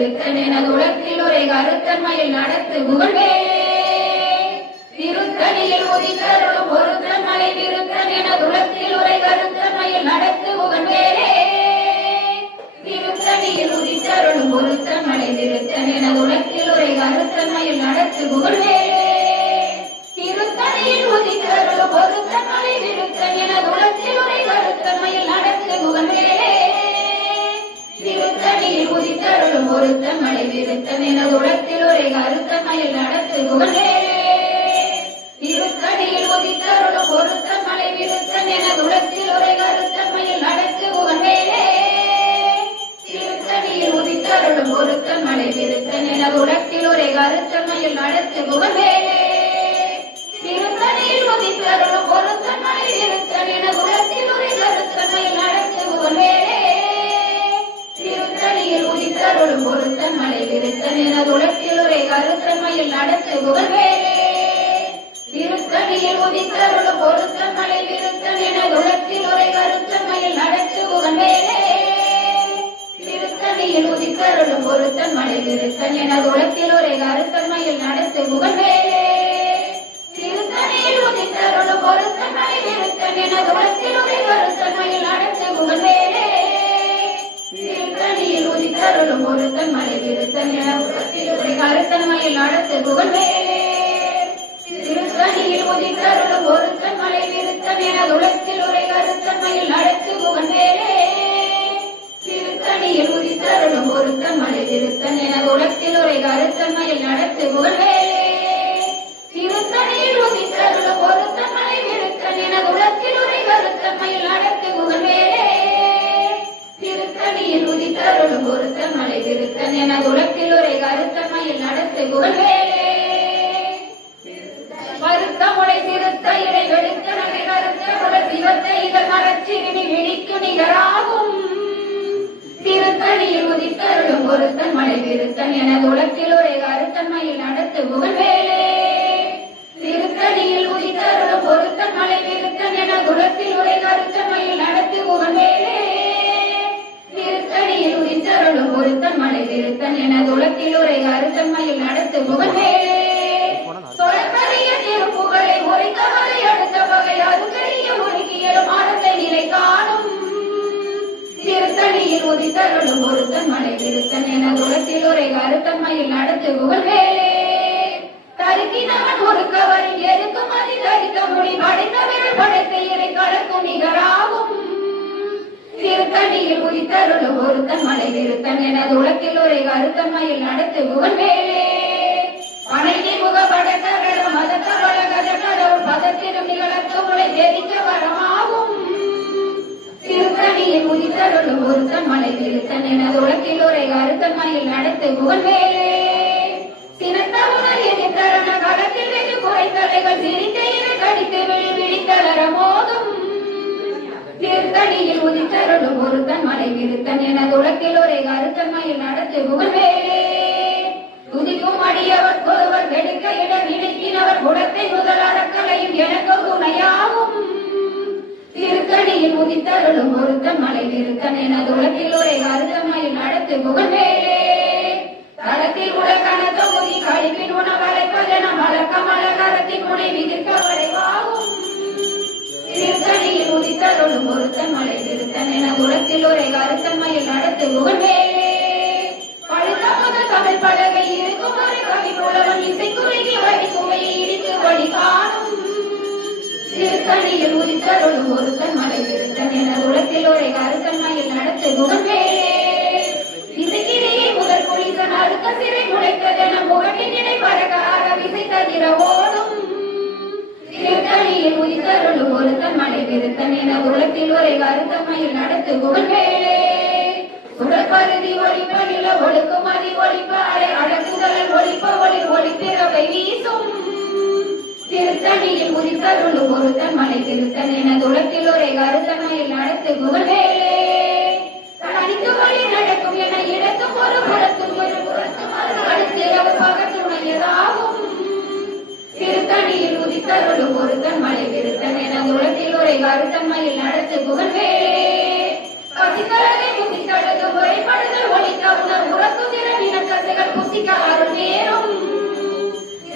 திருத்தன் மலை எனது உலகத்தில் உரை கருத்தன்மையில் நடத்து புகழ்வே. திருத்தணியில் உதித்தருளும் ஒருத்தன் மலை விருத்தன் எனது உலகத்தில் உரை கருத்தன்மையில் நடத்து புகழ்வேலே திருத்தணியில் உதித்தருளும் ஒருத்தன் மலை விருத்தன் எனது உலகத்தில் உரை கருத்தன்மையில் நடத்து புகழ்வே. திருத்தணியில் உதித்தருளும் ஒருத்தன் மலை விருத்தன் எனது உலகத்தில் உரை கருத்தன்மையில் நடத்து புகழ்வே. திருத்தணியில் உதித்தருளும் பொருத்தம் மலை விருத்தன் எனது உலகத்தில் உரை கருத்தன்மையில் நடத்து புகழ்வே திருத்தணியில் உதித்தருளும் பொருத்தம் மலை விருத்தன் எனது உலகத்தில் உரை கருத்தன்மையில் நடத்து புகழ்வே திருத்தணியில் உதித்தருளும் பொருத்தம் மலை விருத்தன் எனது உலகத்தில் உரை கருத்தன்மையில் நடத்து புகழ்வே திருத்தணியில் உதித்தருளும் பொருத்தம் மலை விருத்தன் எனது உலகத்தில் உரை கருத்தன்மையில் நடத்து புகழ்வே மலையில் உதித்தருளும் பொருத்தன் மலை விருத்தன் எனது உலகத்தில் உரை கருத்தன்மையில் நடத்து புகழ்வேலே. திருத்தணியில் உதித்தருளும் ஒருத்தன் மலை விருத்தன் என உலகத்தில் உரை கருத்தன்மையில் நடத்து புகழ்வேலே. திருத்தணியில் உதித்தருளும் ஒருத்தன் மலை விருத்தன் என உலகத்தில் உரை கருத்தன்மையில் நடத்து புகழ்வேலே. திருத்தணியில் உதித்தருளும் ஒருத்தன் மலை விருத்தன் என உலகத்தில் உரை கருத்தன்மையில் நடத்து புகழ்வேலே. உதித்தருளும் ஒருத்தன் மலை விருத்தன் என உலகத்தில் உரை கருத்தன்மையில் நடத்து புகழ்வேலே திருத்தணியில் உதித்தருளும் ஒருத்தன் மலை விருத்தன் என உலகத்தில் உரை கருத்தன் மயில் நடத்து புகழ்வேலே திருத்தணியில் உதித்தருளும் ஒருத்தன் மலை. விருத்தன் என உலகத்தில் உரை கருத்தன் மயில் நடத்து புகழ்வேலே திருத்தணியில் உதித்தருளும் கருத்தன் என குலத்தில் ஒரு கருத்தமையில் நடத்து குகழ்வேலே மறுத்த திருத்த இடை வெளுத்த நகை கருத்த முள சிவத்த இதழ் மறச்சி விழி விழிக்கு நிகராகும். திருத்தணியில் உதித்தருளும் ஒருத்தன் மலை விருத்தன் என குலத்தில் ஒரு கருத்தமையில் நடத்து குகழ்வேலே எனது உலகிலுரை அருத்தன்மையில் நடத்து முகமே. தொடர்பறிய திருப்புகளை உரைத்தவரை அடுத்த வகை அதுக்கரிய ஒழுகியலும் ஆனந்த நிலை காணும் திருத்தணியில் உதித்தருளும் ஒருத்தன் மலை திருத்தன் எனது உலகிலுரை அருத்தன்மையில் நடத்து புகழ்வேலே திருத்தணியில் உதித்தருளும் ஒருத்தன் மலை நிறுத்தன் எனது உலகில் ஒரு கருத்தன்மையில் நடத்து புகழ்வேலே பனைதி முக மதத்தவள கதக்கடவுள் பதத்திலும் நிகழத்து முளை தெரிக்க வரமாகும். திருத்தணியில் உதித்தருளும் ஒருத்தன் மலை நிறுத்தன் எனது உலகில் ஒரு கருத்தன்மையில் நடத்து புகழ்வேலே சினத்தவுடன் எதிர்த்தரண களத்தில் வெகு குறைத்தலைகள் சிரித்த திருத்தணியில் உதித்தருளும் ஒருத்தன் மலை விருத்தன் என துளத்தில் ஒரே கருத்தன்மையில் நடத்து புகழ்வேலே துதிக்கும் அடியவர் ஒருவர் கெடுக்க இடம் இடுக்கினவர் குடத்தை முதல் அறக்கலையும் எனக்கு துணையாகும் திருத்தணியில் உதித்தருளும் ஒருத்தன் மலை விருத்தன் என துளத்தில் ஒரே கருத்தன்மையில் நடத்து புகழ்வேலே தளத்தில் உலகன தொகுதி கழிப்பின் உணவழைப்பதென வழக்கம் மலகரத்தின் முனை விதிர்க்க வரைவாகும் திருத்தணியில் உதித்தருளும் ஒருத்தன் உலகத்தில் கருத்தன்மையில் நடத்து புகழ்வேலே பழுத்த முதல் தமிழ் பலகை இருக்கும் ஒரு கவி புலவன் இசை குறுகி வழி சுமையை இடித்து வழி காணும். திருத்தணியில் உதித்தருளும் ஒருத்தன் மலை திருத்தன் என உலகத்தில் ஒரு கருத்தன்மையில் நடத்து குணமேலே இசைக்கிடையே முதல் புலிசன் அழுத்த சிறை முளைத்ததென முகட்டின் இடை பறக்காக விசை தவிர ஓடும். திருத்தணியில் உதித்தருளும் ஒருத்தன் மலை திருத்தன் என உலகத்தில் ஒரு கருத்தன்மையில் நடத்து குணமேலே சுடற்பருதி ஒளிப்ப நில ஒழுக்கும் அதி ஒளிப்ப அலை அடக்குதலன் ஒழிப்ப ஒளி ஒளிப்பிறவை வீசும். திருத்தணியில் உதித்தருளும் ஒருத்தன் மலை திருத்தன் என துளத்தில் ஒரே கருத்தமையில் நடத்து புகழேலே தனித்து வழி நடக்கும் என இடத்தும் ஒரு புறத்தும் ஒரு புறத்தும் அடுத்து அவர் பகத்துணையதாகும் திருத்தணியில் உதித்தருளும் ஒருத்தன் மலை விருத்தன் என உலகத்தில் ஒரு கருத்தமையில் நடத்து புகழ்வே. பசித்தலகை புசித்தழுது முறைப்படுதல் ஒழிக்க உணர் உறக்குதிர இனக்கசைகள் புசிக்க அருள் நேரும்.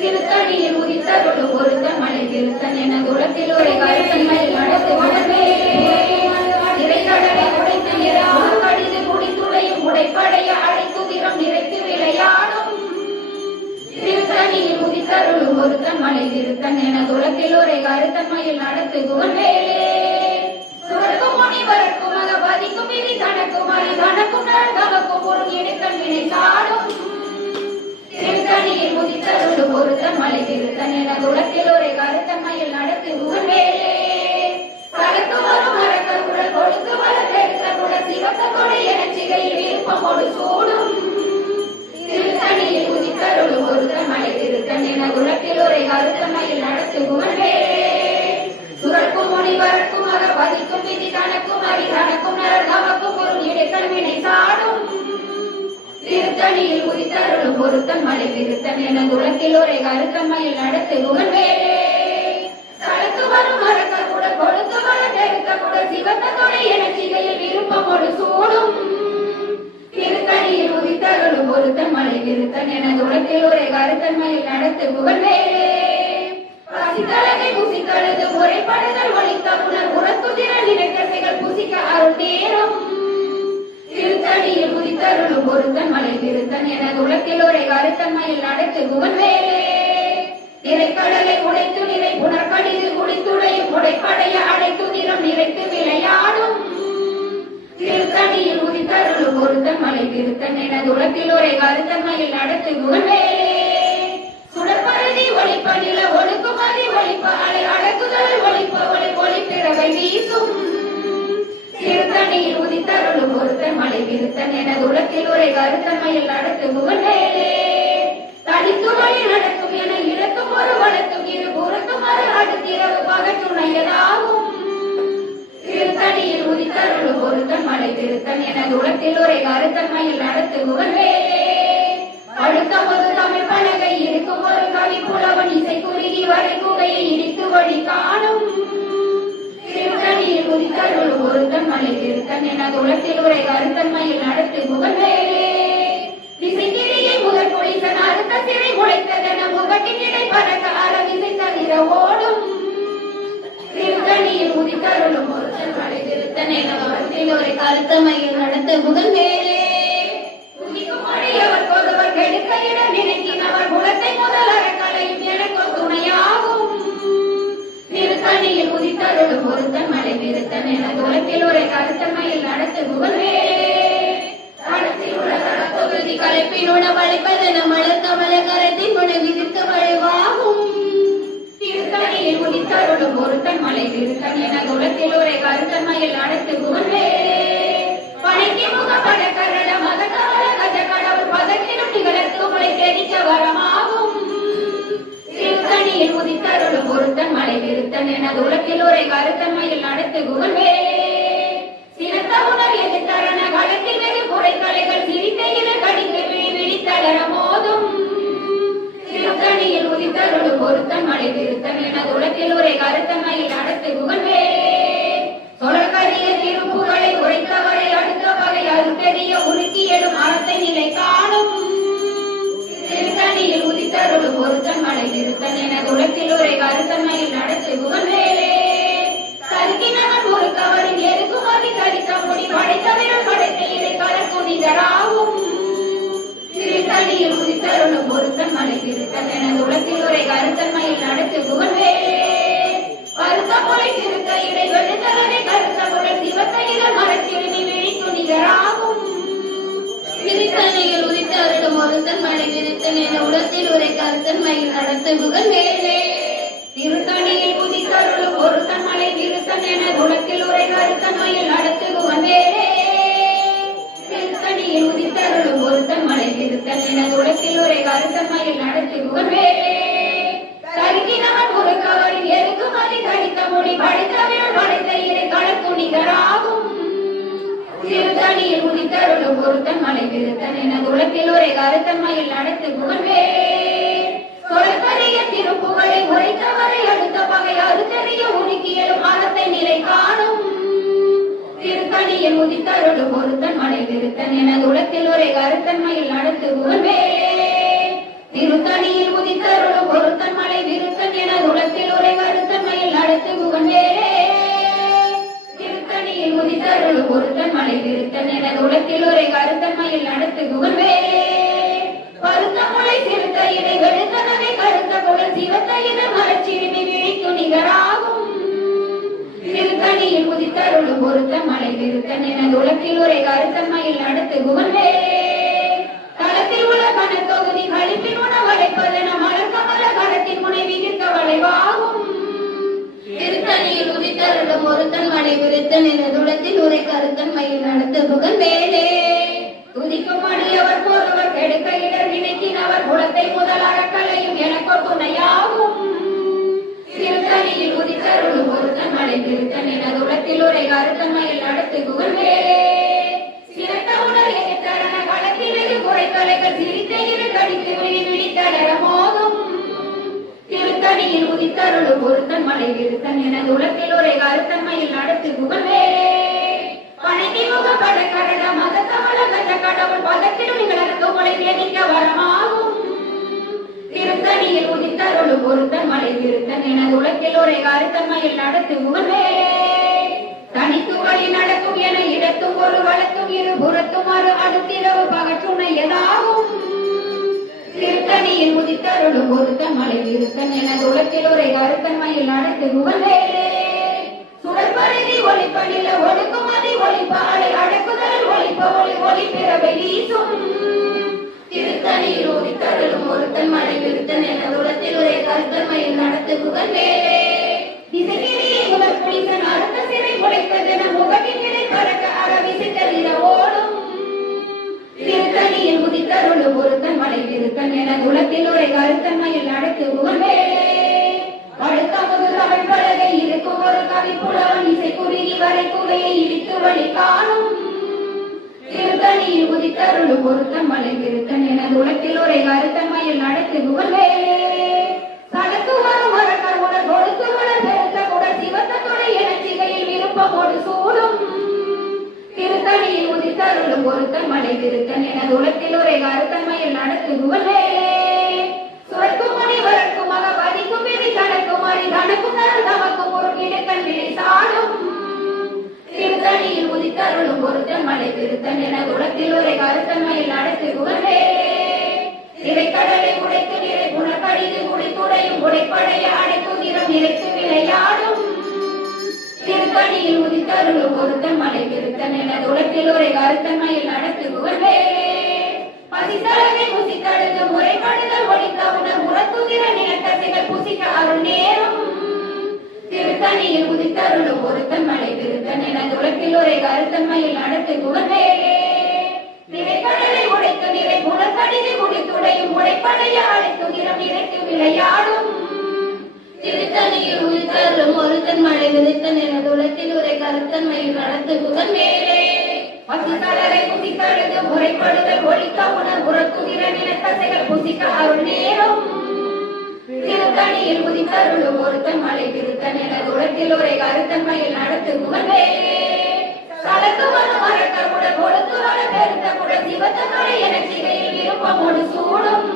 திருத்தணியில் உதித்தருளும் ஒருத்தன் மலை விருத்தன் என உலகத்தில் ஒரு கருத்தன்மையில் நடத்து புகழ்வே. திருத்தணியில் ஒருத்தன் மலை திருத்தன் என துரத்தில் குலத்தில் கருத்தன் மயில் நடத்து குகன்வேலே சுவர்க்கும் முனி வரக்கும் மக பதிக்கும் விதி கணக்கும் அறி கணக்கும் நல் தமக்கும் பொருள் எடுக்கல் வினை சாடும். திருத்தணியில் முதித்தருளும் ஒருத்தன் மலை திருத்தன் என துரத்தில் ஒரு கருத்தன் என குலத்தில் நடத்து உகழ்வேலே சடக்கு வரும் மறக்க கூட கொழுத்து வர நெருக்க கூட சிவத்த துணை என சிகையில் விருப்பம் ஒரு சூடும். திருத்தணியில் உதித்தருளும் ஒருத்தன் மலை விருத்தன் என குலத்தில் கருத்தன்மையில் நடத்து உகழ்வேலே பசித்தலகை புசித்தழுது முறைப்படுதல் ஒழித்த உணர் உரத்துதிர நினைக்கசைகள் புசிக்க அருள் நேரம். திருத்தணியில் குதித்தருளும் ஒருத்தன் மலை திருத்தன் எனது உலகில் ஒரே கருத்தன்மையில் நடத்து குகன்வேலே நிறைக்கடலை உடைத்து நிறை புனர்கடிது குடித்துடையும் உடைப்படைய அடைத்து நிறம் நிறைத்து விளையாடும். திருத்தணியில் உதித்தருளும் ஒருத்தன் மலை திருத்தன் எனது உலகில் ஒரே கருத்தன்மையில் நடத்து குகன்வேலே சுடற்பரதி ஒளிப்ப நில ஒழுக்குமதி ஒளிப்ப அலை அடக்குதல் ஒளிப்ப ஒளி ஒளிப்பிறவை வீசும். திருத்தணியில் உதித்தருளும் ஒருத்தன் மலை விருத்தன் என உலகில் ஒரு கருத்தன்மையில் நடத்தும் புகழ்வேலே தனித்து வழி நடக்கும் என இழக்கும் ஒரு வழக்கும் இரு புறத்தும் அது அடுத்திரவு பகற்றுணையதாகும் திருத்தணியில் உதித்தருளும் ஒருத்தன் மலை விருத்தன் என உலகத்தில் ஒரே கருத்தன்மையில் நடத்துகுவன் அடுத்த அடுத்தபோது தமிழ் பலகை இருக்கும் ஒரு கவி புலவன் இசை குறுகி வரை குகையை இடித்து வழி காணும். திருத்தணியில் உதித்தருள் பொருத்தன் மலை இருத்தன் எனது உலகத்தில் ஒரே கருத்தன்மையில் நடத்து வேலே திசைக்கிரியை முதல் பொழிசன் அறுத்த சிறை முளைத்ததென முகட்டின் இடை பறக்க அரவிசை தவிர ஓடும் திருத்தணியில் உதித்தருளும் ஒருத்தன் மலை இருத்தன் என உலகத்தில் ஒரு கருத்தமையில் நடத்து முதல் என ஒரு கருத்தமையில் நடத்த முதல் வேலே தடத்தில் உள்ள தடத்தொகுதி கலைப்பின் உணவளிப்பதென மலர் கமல கரத்தின் உணவு விதித்து வழிவாகும். திருத்தணியில் உதித்தருளும் ஒருத்தன் மலை திருத்தன் என குலத்தில் ஒரு கருத்தமையில் நடத்துகுவன் வேலே பணிக்கு முக கரட மத கவல கஜ கடவுள் பதக்கிடும் நிகழத்து உங்களை தெரிக்க வரமாகும். திருத்தணியில் உதித்தருளும் ஒருத்தன் மலை திருத்தன் என குலத்தில் ஒரு கருத்தன்மையில் நடத்து வேலே சினத்த உணர் எதிர்த்தரண களத்தில் வெகு குறைகளைகள் சிரித்த இரு கடித்து விழி விழித்தளர மோதும் திருத்தணியில் உதித்தருள் பொருத்தன் மலை திருத்தன் என கருத்தமை நடத்து புகழ்வே. தொடர்கரிய திருப்புகளை உரைத்தவரை அடுத்த வகை அருத்தெரிய உருக்கியடும் அறத்தை நிலை காணும் திருத்தணியில் உதித்தருள் பொருத்தன் திருத்தன் என உலகில் கருத்தமையில் நடத்து புகழ்வேலே சருக்கினவன் ஒரு கவரின் எருக்குமதி கரிக்க முடி படைத்தவிரல் படைத்த இதை கலக்குனிதராகும் திருத்தணியில் உதித்தருளும் ஒருத்தன் மலை திருத்தன் என உலகில் உரை கருத்தன்மையில் நடத்து புகழ்வேலே கருத்த திருத்த இடை வெளுத்தவரை கருத்த முறை சிவத்தையில மரச்சிறுமி விழித்து நிகராகும் திருத்தணியில் உதித்தருளும் ஒருத்தன் மலை திருத்தன் என உலகில் உரை கருத்தன்மையில் நடத்து புகழ்வேலே திருத்தணியில் ஒருத்தன் என உரை நடத்து திருத்தணியில் உதித்தருளும் ஒருத்தன் என உரை கருக்கினவன் முறுக்கவரின் எருக்குமதி தடித்த முடி படைத்தவிரல் படைத்த இறை களத்துணிகராகும் திருத்தணியில் உதித்தருளும் ஒருத்தன் மலை திருத்தன் என உலகில் உரை கருத்தன்மையில் நடத்தி புகழ்வேலே சொற்கரிய திருப்புகளை உரைத்தவரை அடுத்த பகை அறுத்தறிய உருக்கியலும் அறத்தை நிலை காணும். திருத்தணியில் உதித்தருளும் ஒருத்தன் மலை திருத்தன் என உலகில் ஒரே கருத்தன்மையில் நடத்து புகழ்வேலே திருத்தணியில் உதித்தருளும் ஒருத்தன் மலை விருத்தன் என உலகில் உரை கருத்தன்மையில் அடுத்து புகழ்வேலே திருத்தணியில் உதித்தருளும் ஒருத்தன் மலை விருத்தன் என உலகில் உரை கருத்தமையில் அடுத்து புகழ்வேலே பருத்த முளை சிறுத்த இதை வெளுத்தனவை கருத்த பொருள் சிவத்த இன மரச்சிறுமி விழித்து நிகராகும். திருத்தணியில் உதித்தருளும் ஒருத்தன் மலை விருத்தன் என உலகில் உரை கருத்தமையில் அடுத்து புகழ்வேலே தொகுதி கழிப்பின் உணவழைப்பதென மலர் கமல கரத்தின் முனை விதித்த வளைவாகும். திருத்தணியில் உதித்தருளும் ஒருத்தன் மலை விருத்தன் என உலகில் உரை கருத்தன் கருத்தன்மையில் நடத்து புகழ்வேலே உதிக்கும் அடியவர் போறவர் கெடுக்க இடர் நினைக்கின் அவர் குலத்தை முதல் அறக்கலையும் எனக்கு துணையாகும் திருத்தணியில் உதித்தருளும் ஒருத்தன் மலை விருத்தன் என துடத்தில் உரை கருத்தன் மயில் நடத்து புகழ் புகழ்வேலே சிறந்த உணர் எதிர்த்தரண களத்திலேயே குறைத்தலைகள் சிரித்த கடித்து விழி விழித்தளர திருத்தணியில் உதித்தருளும் ஒருத்தன் மலை விருத்தன் எனது உலகில் ஒரே கருத்தன்மையில் நடத்து புகழ்வேலே பழனி முக படக்கரட மத கமல கஜ கடவுள் பதத்தில் நீங்கள் நிகழற்கு உங்களை வேதிக்க வரமாகும். திருத்தணியில் உதித்தருளும் ஒருத்தன் மலை விருத்தன் எனது உலகில் ஒரே கருத்தன்மையில் நடத்து புகழ்வேலே தனித்து வழி நடக்கும் என இடத்தும் ஒரு வளத்தும் இரு புறத்தும் மறு அடுத்திரவு பகற்றுணை எதாகும். திருத்தணியில் முதித்தருளும் ஒருத்தன் மலை விருத்தன் என உலகில் ஒரே கருத்தன்மையில் நடத்து குவந்தேரே சுடற்பருதி ஒளிப்படில ஒடுக்குமதி ஒளிப்பாலை அடக்குதல் ஒளிப்ப ஒளி ஒளி பிறவை வீசும். திருத்தணியில் உதித்தருளும் ஒருத்தன் மலை விருத்தன் என உலகத்தில் ஒரே கருத்தன்மையில் நடத்து குவந்தேரே திசைக்கிரியை முதல் புனிதன் ஒருத்தன் மலை விருத்தன் என உலகத்தில் ஒரே கருத்தன்மையில் நடத்து புகழ்வேலே அடுத்த தமிழ் பலகை இருக்கும் ஒரு கவி புலவன் இசை குறுகி வரை குவையை இடித்து வழி காணும். திருத்தணியில் உதித்தருளும் ஒருத்தன் மலை விருத்தன் நடத்து புகழ்வே. திருத்தன் என விருத்தன் எனது கருத்தன்மையில் நடத்து புகழ்வே வரக்கும் மக பதிக்கும் விதி கணக்கும் அறி கணக்கும் நரல் தமக்கும் ஒரு கிடக்கன் வினை சாடும். திருத்தணியில் உதித்தருளும் ஒருத்தன் மலை திருத்தன் என குலத்தில் ஒரே கருத்தன்மையில் நடத்து இவை கடலை உடைத்து நிறை புனக்கடிது குடித்துடையும் உடைப்படைய அடைக்கும் நிறம் நிறைத்து திருத்தணியில் உதித்தருளும் ஒருத்தன் மலை திருத்தன் என குலத்தில் ஒரு கருத்தமையில் நடத்து புகழே பதித்தளவை புசித்தழுது முறைப்படுதல் ஒழித்த உணர் உரத்துதிர நிலத்தசைகள் புசிக்க அருள் நேரும். திருத்தணியில் உதித்தருளும் ஒருத்தன் மலை திருத்தன் என உலகில் ஒரு கருத்தமையில் நடத்து புகழே நிறைக்கடலை உடைத்து நிறை புனக்கடிது குடித்துடையும் உடைப்படைய அழைத்து நிறம் நிறைத்து விளையாடும். திருத்தணியில் உதித்தருளும் ஒருத்தன் மலை விதித்தன் என உலகில் ஒரே கருத்தன்மையில் நடத்து புகழே பசுத்தளரை புசித்தழுது முறைப்படுதல் ஒழிக்க உணர் உரத்துதிர நிலக்கசைகள் புசிக்க அருள் நேரம். திருத்தணியில் உதித்தருளும் ஒருத்தன் மழை விதித்தன் எனது உலகத்தில் ஒரே கருத்தன்மையில் நடத்து புகழ்வே சலத்து வரும் மரக்கர் கூட கொடுத்து வர பெருத்த குடல் சிவத்தனுடைய என சிகையில் விருப்பமோடு சூடும்.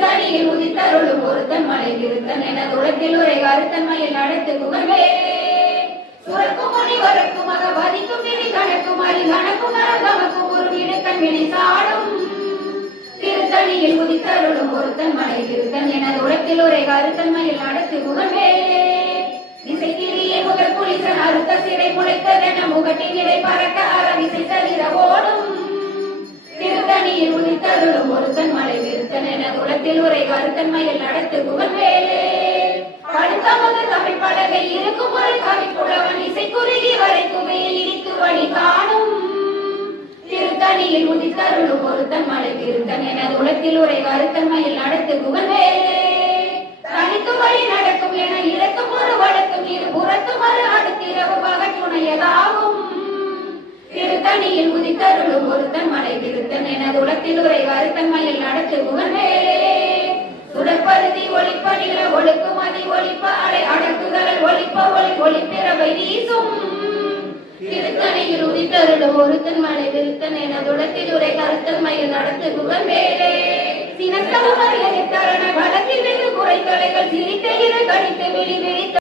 திருத்தணியில் உதித்தருளும் ஒருத்தன் மலை திருத்தன் என குளத்தில் உரை ஒரே கருத்தன்மையில் நடத்து புகழ்வே சுரக்கும் முனி வரக்கும் மக பதிக்கும் விதி கணக்கும் அறி கணக்கும் நரகமக்கும் ஒரு இடுக்கன் வினை சாடும். திருத்தணியில் உதித்தருளும் ஒருத்தன் மலை திருத்தன் எனது உலகத்தில் ஒரே கருத்தன்மையில் நடத்து புகழ்வே இசை கிளியே முகர் புலிசன் அறுத்த சிறை முளைத்ததென முகட்டின் இடை பறக்க அறவிசை தவிர ஓடும். திருத்தணியில் உதித்தருளும் ஒருத்தன் மலை விருத்தன் எனது உலகத்தில் உரை கருத்தன்மையில் நடத்து புகழ்வே படுத்தமது தமிழ் பலகை இருக்கும் ஒரு கவிப்புலவன் இசை குறுகி வரை குவையில் இடித்து வழி காணும். திருத்தணியில் உதித்தருளும் ஒருத்தன் மலை விருத்தன் எனது உலகத்தில் உரை கருத்தன்மையில் நடத்து புகழ்வே தனித்து வழி நடக்கும் என இறக்கும் ஒரு வழக்கும் இரு புறத்தும் ஒரு அடுத்திரவு பகச்சுணையதாகும் திருத்தணியில் உதித்தருளும் ஒருத்தன் மலை திருத்தன் எனது உலகத்தில் ஒரே கருத்தன்மையில் நடத்து புகழ்வே சுடற்பருதி ஒளிப்படில ஒழுக்குமதி ஒளிப்ப அலை அடக்குதல் ஒளிப்ப ஒளி ஒளிப்பிறவை வீசும். திருத்தணியில் உதித்தருளும் ஒருத்தன் மலை திருத்தன் என துளத்தில் உரை கருத்தன் மயில் நடத்து புகழ் மேலே தரண வழக்கில் வெகு சிரித்த இரு கணித்து விழி விழித்த